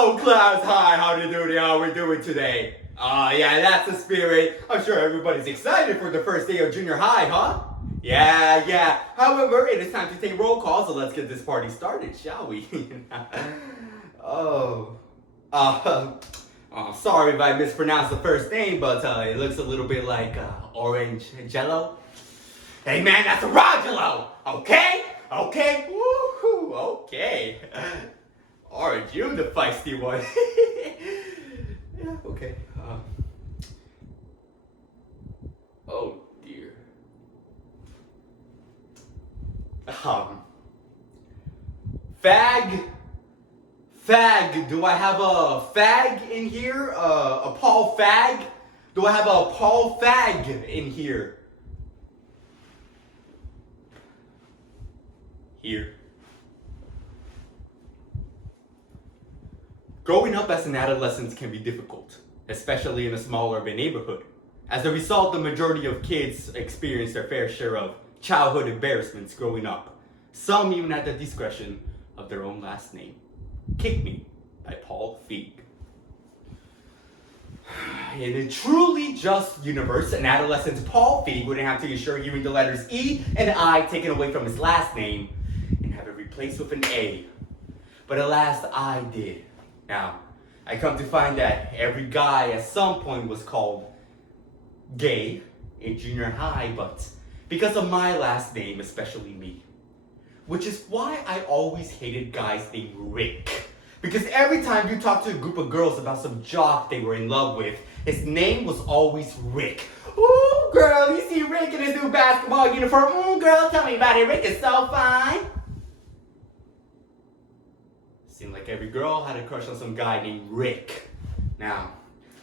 Hello, class. Hi, how are we doing today? Yeah, that's the spirit. I'm sure everybody's excited for the first day of junior high, huh? Yeah. However, it is time to take roll call, so let's get this party started, shall we? oh. Sorry if I mispronounced the first name, but it looks a little bit like orange jello. Hey man, that's a Rogelo! Okay? Woohoo! Okay. Aren't you the feisty one? Yeah, okay. Oh dear. Fag, do I have a fag in here? A Paul Fag? Do I have a Paul Fag in here? Here. Growing up as an adolescent can be difficult, especially in a small urban neighborhood. As a result, the majority of kids experience their fair share of childhood embarrassments growing up, some even at the discretion of their own last name. Kick Me by Paul Feig. In a truly just universe, an adolescent Paul Feig wouldn't have to ensure hearing the letters E and I taken away from his last name and have it replaced with an A. But alas, I did. Now, I come to find that every guy at some point was called gay in junior high, but because of my last name, especially me. Which is why I always hated guys named Rick. Because every time you talk to a group of girls about some jock they were in love with, his name was always Rick. Ooh, girl, you see Rick in his new basketball uniform? Ooh, girl, tell me about it. Rick is so fine. Seemed like every girl had a crush on some guy named Rick. Now,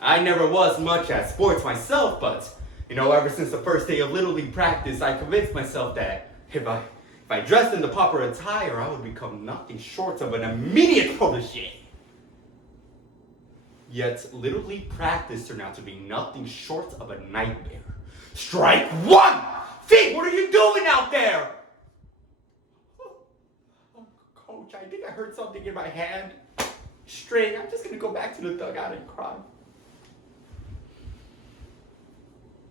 I never was much at sports myself, but, ever since the first day of Little League practice, I convinced myself that if I dressed in the proper attire, I would become nothing short of an immediate protege. Yet, Little League practice turned out to be nothing short of a nightmare. Strike one! Feig, what are you doing out there? Coach, I think I heard something in my hand. Straight, I'm just gonna go back to the dugout and cry.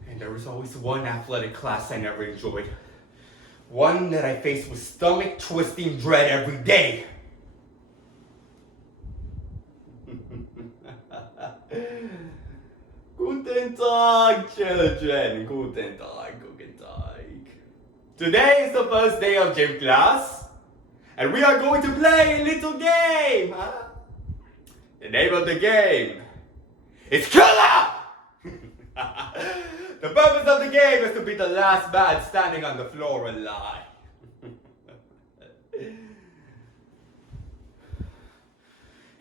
And there was always one athletic class I never enjoyed. One that I faced with stomach-twisting dread every day. Guten Tag, children. Guten Tag. Today is the first day of gym class, and we are going to play a little game. Huh? The name of the game is Killer! The purpose of the game is to be the last man standing on the floor alive.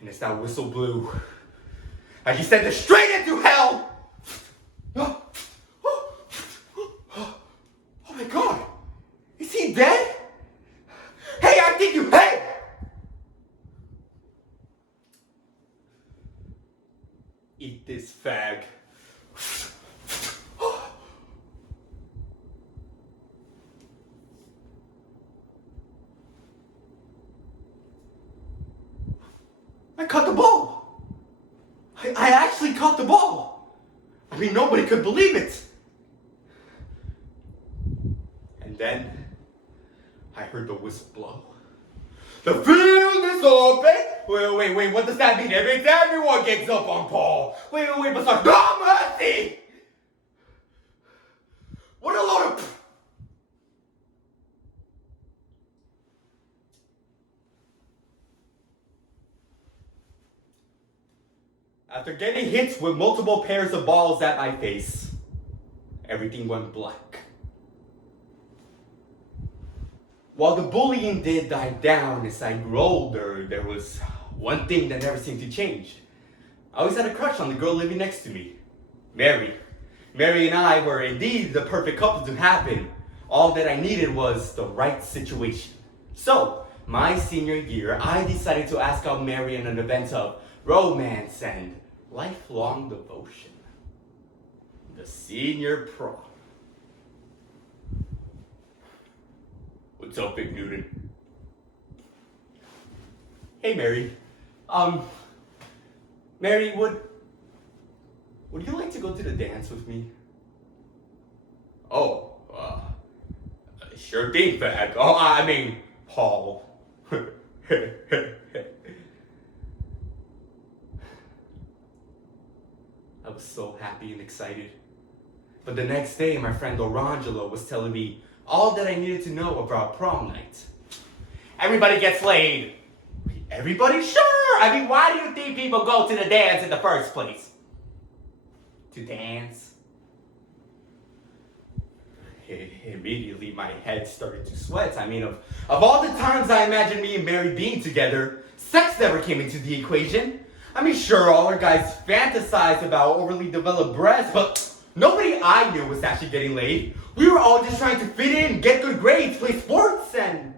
And as that whistle blew, I descended straight into hell. Oh my God, is he dead? Hey, I think you hate. Eat this fag. I caught the ball. I actually caught the ball. I mean, nobody could believe it. And then I heard the whistle blow. The field is open. Wait, what does that mean? It means everyone gets up on Paul. Wait, but sorry. No mercy! What a load of... After getting hit with multiple pairs of balls at my face, everything went black. While the bullying did die down as I grew older, there was one thing that never seemed to change. I always had a crush on the girl living next to me, Mary. Mary and I were indeed the perfect couple to happen. All that I needed was the right situation. So, my senior year, I decided to ask out Mary in an event of romance and lifelong devotion. The senior prom. What's up, Big Newton? Hey, Mary. Mary, would you like to go to the dance with me? Oh, sure thing, Feig. Oh, I mean, Paul. I was so happy and excited. But the next day, my friend Orangelo was telling me all that I needed to know about prom night. Everybody gets laid. Everybody? Sure! I mean, why do you think people go to the dance in the first place? To dance? Immediately, my head started to sweat. I mean, of all the times I imagined me and Mary being together, sex never came into the equation. I mean, sure, all our guys fantasized about overly developed breasts, but nobody I knew was actually getting laid. We were all just trying to fit in, get good grades, play sports, and...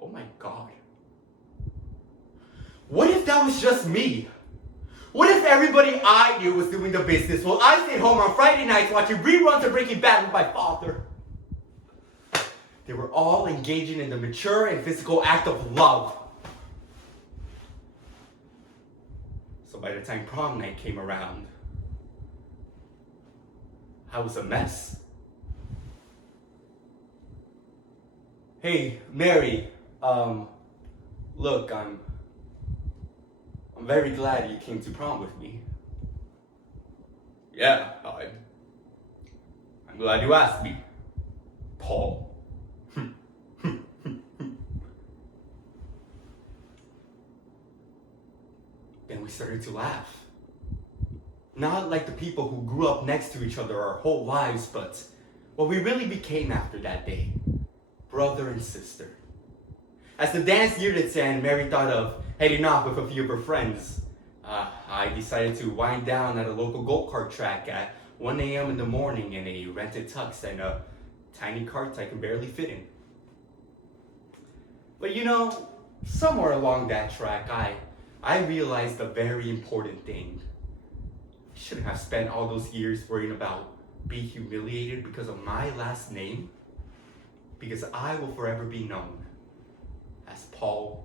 Oh my God. What if that was just me? What if everybody I knew was doing the business while I stayed home on Friday nights watching reruns of Breaking Bad with my father? They were all engaging in the mature and physical act of love. So by the time prom night came around, I was a mess. Hey, Mary, look, I'm very glad you came to prom with me. Yeah, I'm glad you asked me, Paul. Then we started to laugh. Not like the people who grew up next to each other our whole lives, but what we really became after that day. Brother and sister. As the dance neared its end, Mary thought of heading off with a few of her friends. I decided to wind down at a local go-kart track at 1 a.m. in the morning in a rented tux and a tiny cart I can barely fit in. But you know, somewhere along that track, I realized a very important thing. I shouldn't have spent all those years worrying about being humiliated because of my last name, because I will forever be known as Paul